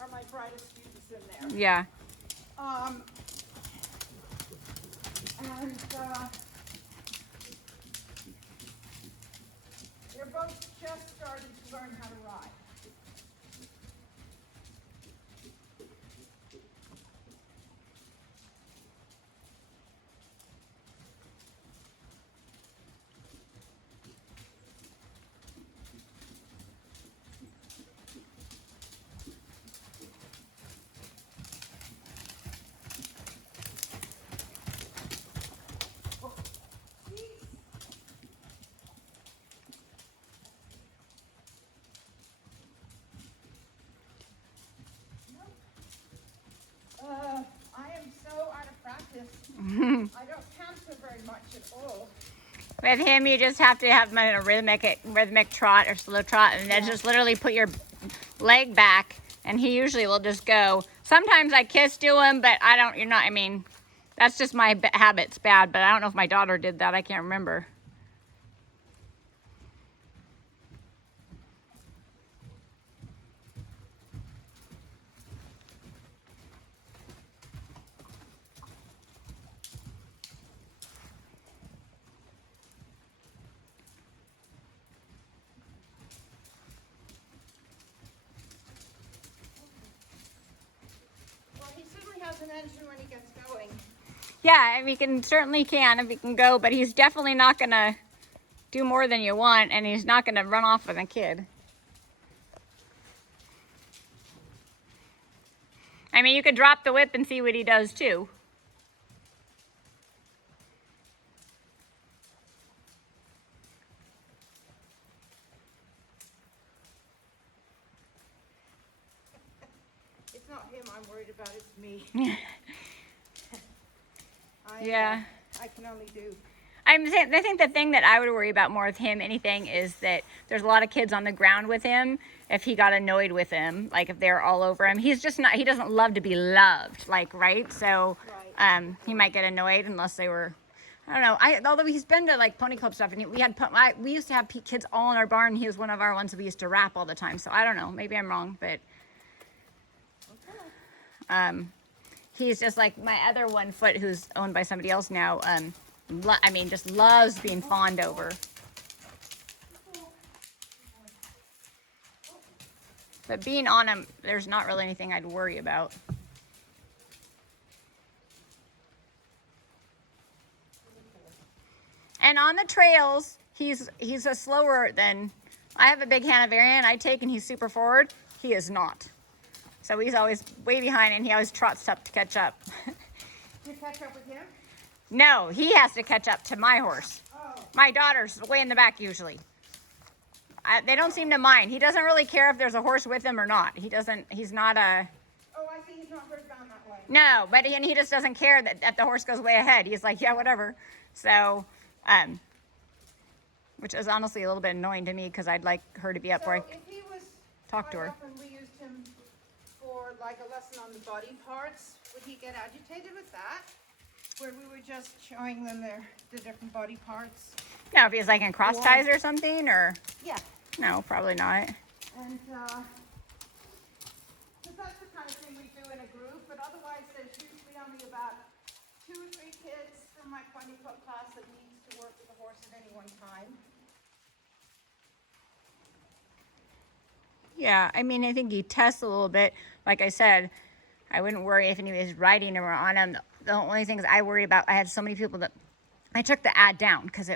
are my brightest students in there. Yeah. And they're both just starting to learn how to ride. I am so out of practice. I don't canter very much at all. With him, you just have to have him in a rhythmic trot or slow trot, and then just literally put your leg back, and he usually will just go. Sometimes I kiss to him, but I don't, I mean, that's just my habit's bad, but I don't know if my daughter did that. I can't remember. Well, he certainly has an engine when he gets going. Yeah, and he certainly can if he can go, but he's definitely not going to do more than you want, and he's not going to run off with a kid. I mean, you could drop the whip and see what he does too. It's not him I'm worried about, it's me. Yeah. I can only do. I think the thing that I would worry about more with him, anything, is that there's a lot of kids on the ground with him. If he got annoyed with him, like if they're all over him, he's just not, he doesn't love to be loved, like, right? So, he might get annoyed unless they were, I don't know. Although he's been to like pony club stuff, and we used to have kids all in our barn. He was one of our ones that we used to wrap all the time. So I don't know, maybe I'm wrong, but, he's just like my other 1 foot who's owned by somebody else now. I mean, just loves being fawned over. But being on him, there's not really anything I'd worry about. And on the trails, he's a slower than, I have a big Hanoverian I take, and he's super forward. He is not. So he's always way behind, and he always trots up to catch up. You catch up with him? No, he has to catch up to my horse. Oh. My daughter's way in the back usually. They don't seem to mind. He doesn't really care if there's a horse with him or not. He's not a... Oh, I see, he's not very bound that way. No, but he just doesn't care that the horse goes way ahead. He's like, yeah, whatever. So, which is honestly a little bit annoying to me, because I'd like her to be up where I if he was talk to her. up and we used him for like a lesson on the body parts, would he get agitated with that? Where we were just showing them the different body parts? No, if he's like in cross ties or something, or... Yeah. No, probably not. And, because that's the kind of thing we do in a group, but otherwise there's usually only about 2 or 3 kids from my pony club class that needs to work with a horse at any one time. Yeah, I mean, I think he tests a little bit. Like I said, I wouldn't worry if anybody was riding him or on him. The only things I worry about, I had so many people that I took the ad down because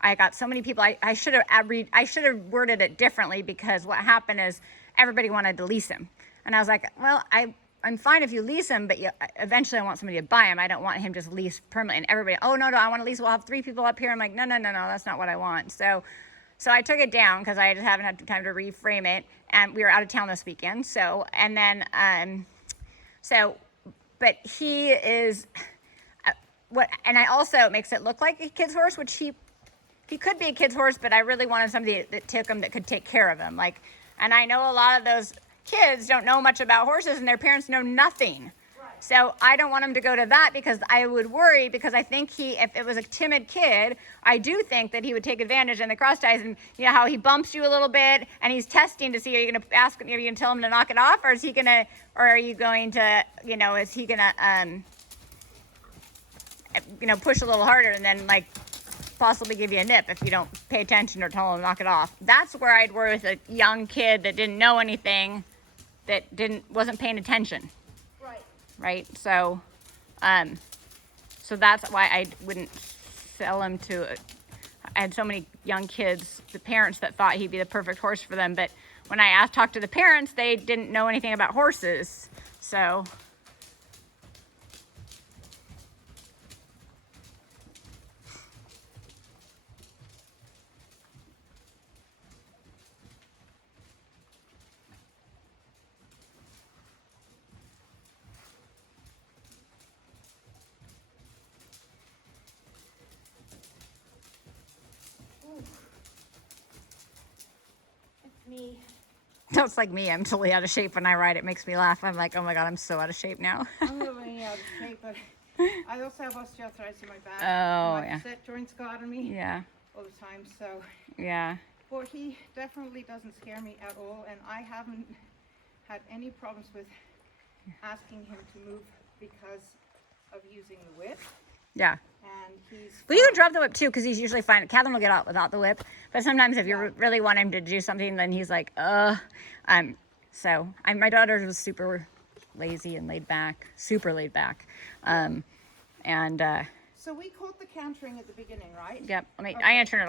I got so many people. I should have worded it differently, because what happened is everybody wanted to lease him. And I was like, well, I'm fine if you lease him, but eventually I want somebody to buy him. I don't want him just leased permanently. And everybody, oh, no, I want to lease. We'll have 3 people up here. I'm like, no, that's not what I want. So I took it down because I just haven't had time to reframe it. And we were out of town this weekend. But he is... and I also, it makes it look like a kid's horse, which he could be a kid's horse, but I really wanted somebody that took him that could take care of him. And I know a lot of those kids don't know much about horses, and their parents know nothing. So I don't want him to go to that because I would worry, because I think if it was a timid kid, I do think that he would take advantage in the cross ties, and you know how he bumps you a little bit and he's testing to see, are you going to ask, are you going to tell him to knock it off, or is he going to, or are you going to, you know, is he going to, you know, push a little harder and then like possibly give you a nip if you don't pay attention or tell him to knock it off. That's where I'd worry with a young kid that didn't know anything, that wasn't paying attention. Right. So, so that's why I wouldn't sell him to. I had so many young kids, the parents that thought he'd be the perfect horse for them. But when I talked to the parents, they didn't know anything about horses. So. Me. No, it's like me. I'm totally out of shape when I ride. It makes me laugh. I'm like, oh my God, I'm so out of shape now. I'm really out of shape, but I also have osteoarthritis in my back. Oh, my yeah. set joints go out on me Yeah. all the time, so. Yeah. Well, he definitely doesn't scare me at all, and I haven't had any problems with asking him to move because of using the whip. Yeah. And he's. Well, you can drop the whip too, because he's usually fine. Catherine will get out without the whip, but sometimes if you really want him to do something, then he's like, So my daughter was super lazy and laid back, super laid back, So we caught the cantering at the beginning, right? Yep. I mean, Okay. I answered it.